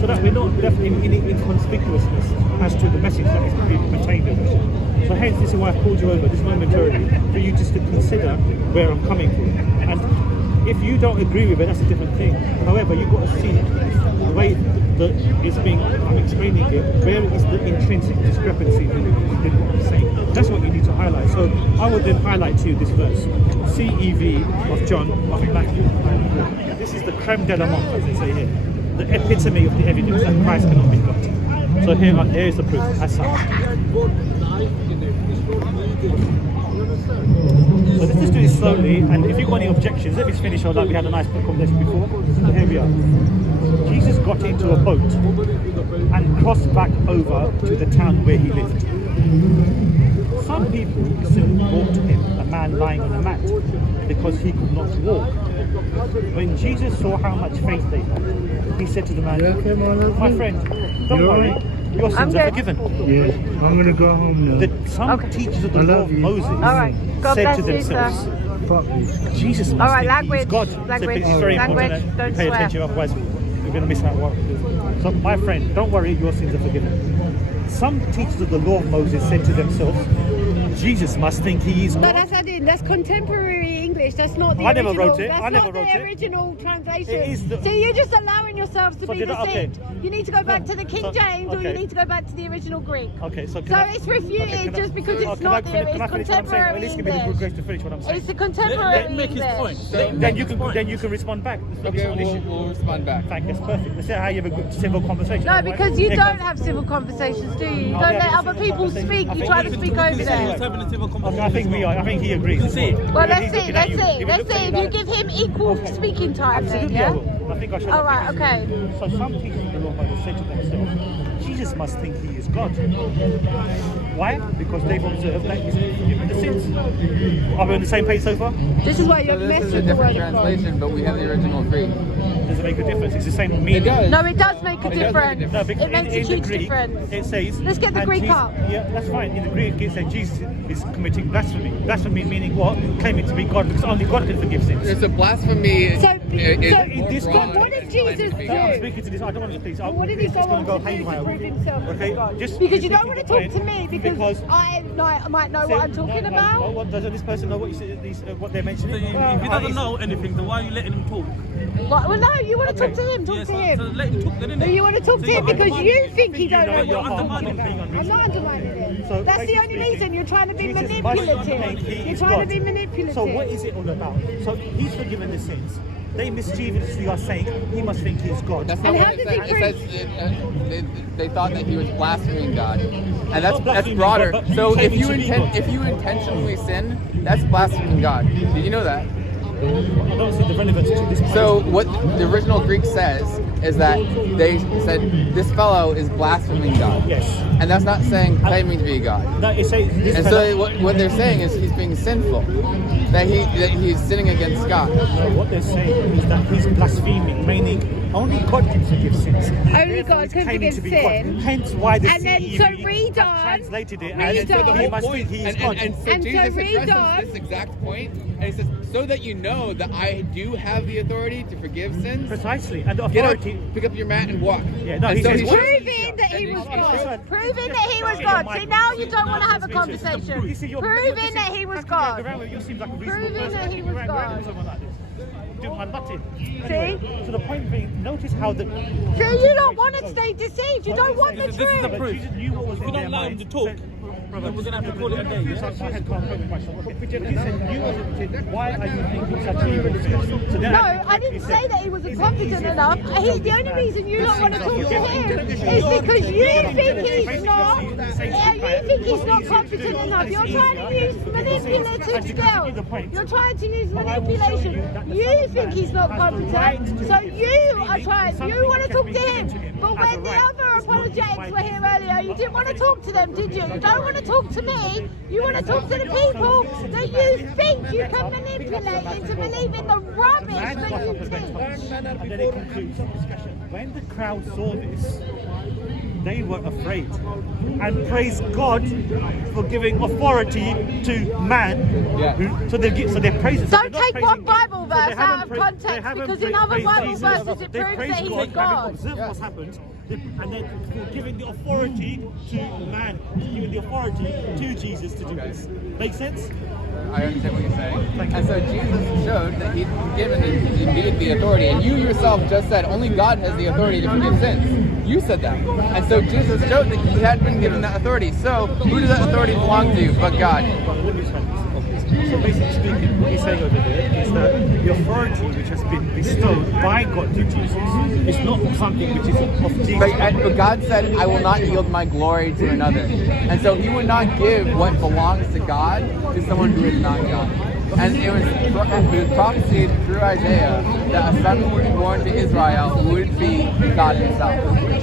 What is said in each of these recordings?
so that we're not left in any inconspicuousness as to the message that is being contained in it. So hence, this is why I called you over, this momentarily, for you just to consider where I'm coming from. And if you don't agree with it, that's a different thing. However, you've got to see the way that it's being, I'm explaining it, where is the intrinsic discrepancy in what I'm saying. That's what you need to highlight. So I will then highlight to you this verse, CEV of John of Matthew. This is the creme de la menthe, as they say here, the epitome of the evidence that Christ cannot be God. So here is the proof, as such. So let's just do this slowly, and if you've got any objections, let me finish all that. We had a nice conversation before. So here we are. Jesus got into a boat and crossed back over to the town where he lived. Some people soon brought to him a man lying on a mat because he could not walk. When Jesus saw how much faith they had, he said to the man, my friend, don't worry, your sins are forgiven. Yeah, I'm going to go home now. Some teachers of the law of Moses said to themselves, Jesus must think he's God. Language. It's very important that you pay attention, otherwise we're going to miss out one. So my friend, don't worry, your sins are forgiven. Some teachers of the law of Moses said to themselves, Jesus must think he is God. That's contemporary English. That's not the I original. never wrote it. That's I never not wrote the it. original translation. It is the... See, you're just allowing yourselves to be deceived. Okay. You need to go back to the King James, or you need to go back to the original Greek. Okay, so it's refuted just because it's not the contemporary At least give me the good grace to finish what I'm saying. It's the contemporary Make his point. Then you can respond back. Okay, we'll respond back. Thank you. That's perfect. Let's see how you have a good civil conversation. No, because you don't have civil conversations, do you? You don't let other people speak. You try to speak over them. I think we are. I think he agrees. Let's see. Well, let's see. Let's see if you give him equal speaking time. Then, yeah. I think I should. All right. Okay. So some teachers of the law might have said to themselves, Jesus must think he is God. Why? Because they've observed that he's forgiven the sins. Are we on the same page so far? This is why you're This messing is a with the different word of God. translation, but we have the original Greek. Does it make a difference? It's the same meaning. No, it does make a difference. No, because It makes a in the huge Greek, difference. it says... Let's get the and Greek Jesus, up. Yeah, that's fine. In the Greek, it says Jesus is committing blasphemy. Blasphemy meaning what? Claiming to be God, because only God can forgive sins. It's a blasphemy. So, in this what did Jesus do? I'm speaking to this. I don't want to please. What did he go on to do to prove himself to be God? Because you don't want to talk to me because I might know what I'm talking about. Doesn't this person know what they're mentioning? If he doesn't know anything, then why are you letting him talk? Well, no, you want to talk to him. Talk to him. So let him talk then, innit? But you want to talk to him because you think he don't know you're what undermining him. I'm not undermining him. So That's the only basically reason you're trying to be Jesus manipulative. must think he You're is trying to God. be manipulative. So what is it all about? So he's forgiven the sins. They mischievously are saying he must think he's God. That's not And what how it does says. he It says they thought that he was blaspheming God, and that's broader. but So if claiming you to be God. if you intentionally sin, that's blaspheming God. Did you know that? I don't see the relevance to this point. So what the original Greek says is that they said this fellow is blaspheming God. Yes. And that's not saying claiming to be God. No, it says this And so what they're saying is he's being sinful, that he's sinning against God. No, what they're saying is that he's blaspheming, meaning only God can forgive sins. Only God can forgive sin. Hence why the And then, CEV so read have on. translated it Read as on. he must think he is God. And so And so Jesus read addresses on. this exact point, and he says, so that you know that I do have the authority to forgive sins, Precisely. And the get up, authority... pick up your mat and walk. Yeah, no, And he so says... Proving that he was And God. he- Proving that he was God. See, now you don't want to have a conversation. You see, Proving that he was God. You seem like a reasonable Proving person. that he was God. Do my nutting. See? To the point being, notice how the... So you don't want to stay deceived. You don't want the This is the truth. proof. Jesus knew what was If in you their don't allow him minds. to talk, then we're going to have to call it a day. He said, why are you thinking such evil things? So then No, I didn't say that he wasn't competent enough. The only reason you don't want to talk to him is because you think he's not. You think he's not competent enough. You're trying to use manipulative skills. You're trying to use manipulation. You think he's not competent, so you are trying. You want to talk to him. But as a when the right. other It's not apologetics my- were here earlier, you didn't want to talk to them, did you? You don't want to talk to me. You want to talk to the people that you think you can manipulate into believing the rubbish Man that got you up and went teach. on. And then it concludes. When the crowd saw this, they were afraid. And praise God for giving authority to man. Yeah. So they're praising. Don't take one Bible verse out of they context, haven't because in other praised Bible Jesus. verses it They proves praised that he's God, God. having observed what's happened, and then for giving the authority to man, giving the authority to Jesus to do this. Make sense? I understand what you're saying. Thank you. And so Jesus showed that he'd given indeed the authority. And you yourself just said only God has the authority to forgive sins. You said that. And so Jesus showed that he had been given that authority. So who does that authority belong to but God? So basically speaking, what he's saying over there is that the authority which has been bestowed by God to Jesus is not something which is of Jesus. But God said, I will not yield my glory to another. And so he would not give what belongs to God to someone who is not God. And it was prophesied through Isaiah that a son would be born to Israel who would be God himself.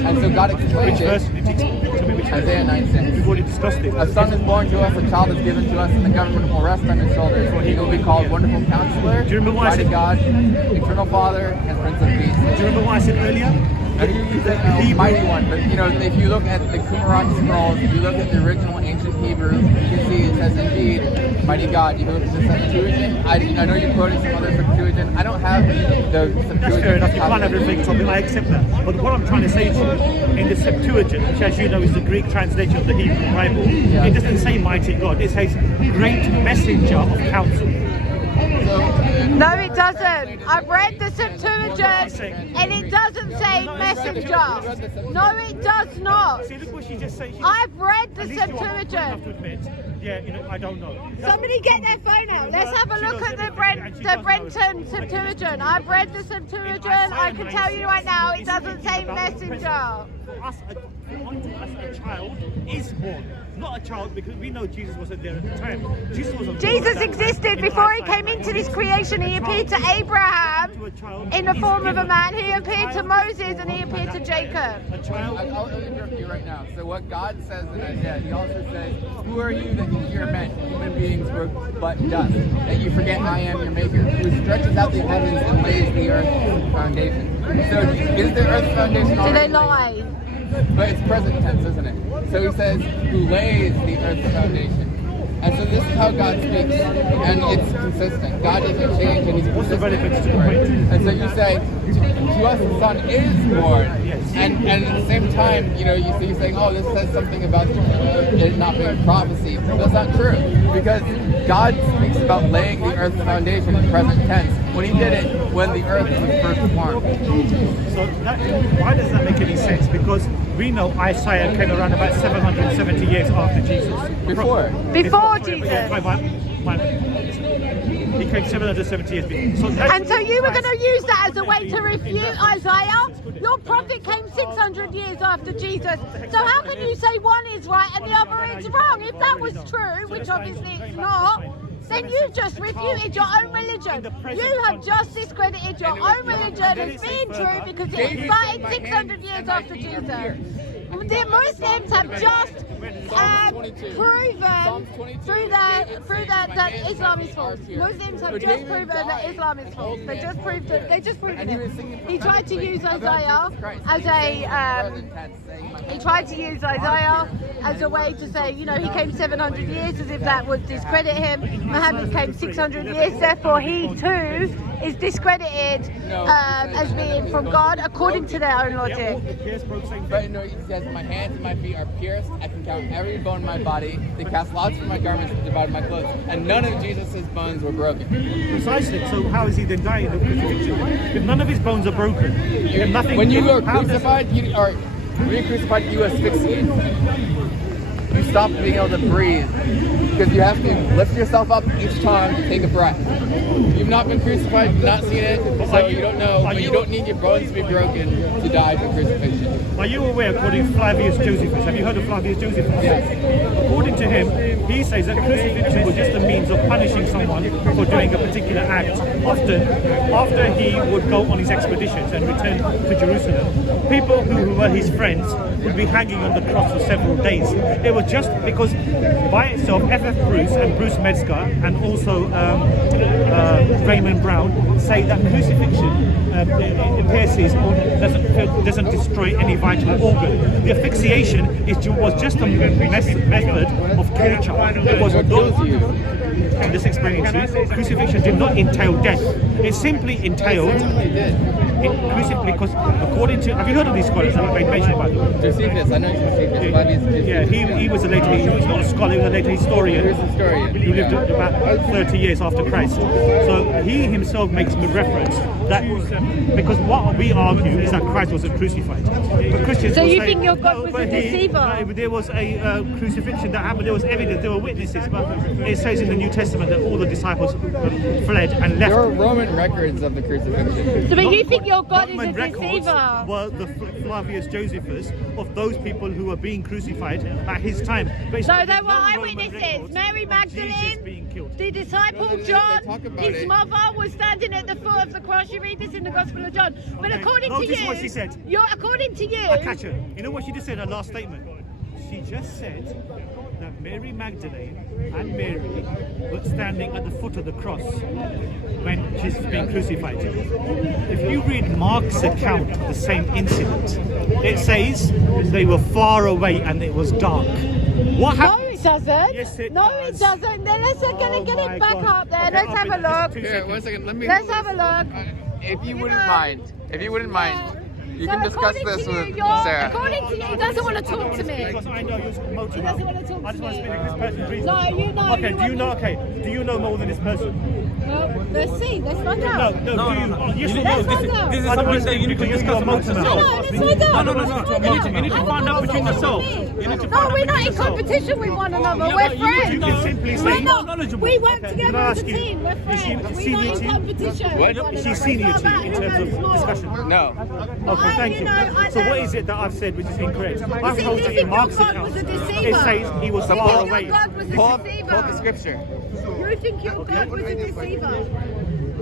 And so God explained Which verse? it. Isaiah 9:6. We've already discussed it. A son is born to us, a child is given to us, and the government will rest on his shoulders. He will be called Wonderful Counselor, Do you remember what I Mighty said? God, Eternal Father, and Prince of Peace. Do you remember what I said earlier? And you said mighty one, but you know, if you look at the Qumran scrolls, if you look at the original ancient Hebrew, you can see it says indeed, mighty God. You look at the Septuagint. I know you're quoting some other Septuagint. I don't have the Septuagint. That's fair enough. You can't have copy. everything, so I accept that. But what I'm trying to say to you, in the Septuagint, which as you know is the Greek translation of the Hebrew Bible, it doesn't say mighty God. It says great messenger of counsel. No, it doesn't. I've read the Septuagint and it doesn't say messenger. No, it does not. See, look what she just said. I've read the At least you are good enough Septuagint. to admit, yeah, you know, I don't know. Somebody get their phone out. Let's have a look at the Brenton Septuagint. I've read the Septuagint. I can tell you right now, it doesn't say messenger. For us, unto us a child is born. Not a child, because we know Jesus wasn't there at the time. Jesus wasn't born Jesus at that existed time. before he came into this creation. He appeared to Abraham in the form of a man. He appeared to Moses and he appeared to Jacob. A child. I'll interrupt you right now. So what God says in Isaiah, he also says, who are you that you hear men, human beings were but dust, that you forget I am your maker, who stretches out the heavens and lays the earth's foundation. So is the earth's foundation Do they already lie? laid? But it's present tense, isn't it? So he says, who lays the earth's foundation. And so this is how God speaks, and it's consistent. God doesn't change, and He's What's the consistent. relevance to the point? And so you say, to us the Son is born, and at the same time, you know, you're saying, oh, this says something about it not being prophecy. That's not true, because God speaks about laying the earth's foundation in present tense when He did it when the earth was first formed. So why does that make any sense? Because we know Isaiah came around about 770 years after Jesus. Before. Before Sorry, Jesus. He came 770 years before. So And so you were going to use that as a way to refute Isaiah? Your prophet came 600 years after Jesus. So how can you say one is right and the other is wrong? If that was true, which obviously it's not, then you just refuted your own religion. You have just discredited your own religion as being true because it started 600 years after Jesus. The Muslims have just proven through that Islam is false. Muslims have just proven that Islam is false. They just proved it. They just proved it. He tried to use Isaiah as a way to say, you know, he came 700 years as if that would discredit him. Muhammad came 600 years, therefore he too is discredited as being from God according to their own logic. But no, he says, my hands and my feet are pierced. I can count every bone in my body. They cast lots for my garments and divided my clothes. And none of Jesus' bones were broken. Precisely. So how is he then dying in the crucifixion? If none of his bones are broken, if nothing. When you are how does- crucified, you asphyxiate. You you stop being able to breathe because you have to lift yourself up each time to take a breath. You've not been crucified, you've not seen it, so you don't know, but you don't need your bones to be broken to die for crucifixion. Are you aware, according to Flavius Josephus, have you heard of Flavius Josephus? Yes. According to him, he says that crucifixion was just a means of punishing someone for doing a particular act. Often, after he would go on his expeditions and return to Jerusalem, people who were his friends would be hanging on the cross for several days. It was just because by itself, F.F. Bruce and Bruce Metzger and also Raymond Brown say that crucifixion it pierces or doesn't destroy any vital organ. The asphyxiation was just a method of torture. It was not. I'm just explaining to you. Crucifixion did not entail death. It simply entailed. Because according to, have you heard of these scholars that I've made mention about them? Josephus, I know Josephus. Yeah, he was a later, he was not a scholar, he was a later historian. Who lived about 30 years after Christ. So he himself makes the reference that, because what we argue is that Christ wasn't crucified. But Christians So will you say, think your God was a deceiver? There was a crucifixion that happened, there was evidence, there were witnesses, but it says in the New Testament that all the disciples fled and left. There are Roman records of the crucifixion. So but you think your God is a Roman records deceiver? were the Flavius Josephus of those people who were being crucified at his time. But So there there's were no Roman eyewitnesses. records Mary of Magdalene, Jesus being killed. the disciple They John, talk about his it. mother was standing at the foot of the cross. You read this in the Gospel of John. But Okay, according to notice you, what she said. according to you, I catch her. You know what she just said in her last statement? She just said that Mary Magdalene and Mary were standing at the foot of the cross when Jesus was being crucified. If you read Mark's account of the same incident, it says they were far away and it was dark. What no, happened? it doesn't. Yes, it no, does. it doesn't. Then let's get Oh it my back God. up there. Okay, Let's I'll have be- a look. 2 Here, seconds. 1 second, let me... Let's have a look. If you wouldn't mind, you So can discuss according this to you, with According Sarah. to you, he doesn't want to talk to me. Because I know you're motivated. He doesn't want to talk I just to want to me. speak to this person's reason. No, you know. Okay, do you know? Okay, do you know more than this person? Well, let's see. Let's find No, out. do you? Oh, yes or Let's no? find out. This is I don't something want to that you need to because discuss you're amongst emotional. No, yourself. let's find out. No, no, no, Let's no. find You need out. to Have a find out between conversation yourself. with me. You need to No, find out we're not between in yourself. competition with one another. Yeah, We're but you friends. can simply say- We're not. knowledgeable. We work Okay, together can I as a ask you, team. We're is friends. she We're not in senior competition. What? with one Is she another. senior It's to not you in about terms who of knows more. discussion? No. Okay, thank you. So what is it that I've said which is incorrect? I've see, told you you think in Mark's your God account, was a it deceiver? says he was You far think away. your God was a Pull up the deceiver? scripture. You think your God was a deceiver?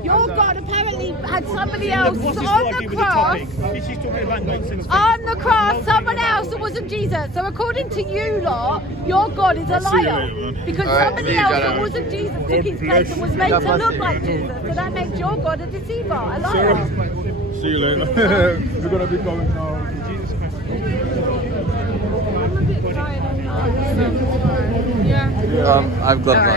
Your God apparently had somebody else What's on this got to the do with the cross. topic? She's talking about nonsense. On the cross, someone else that wasn't Jesus. So according to you lot, your God is a liar. Because All right, somebody see you, else John. that wasn't Jesus took his place and was made God to bless look you. like Jesus. So that makes your God a deceiver, a liar. See you later. We're gonna be going now. Jesus Christ. I'm a bit tired. I've gloves on.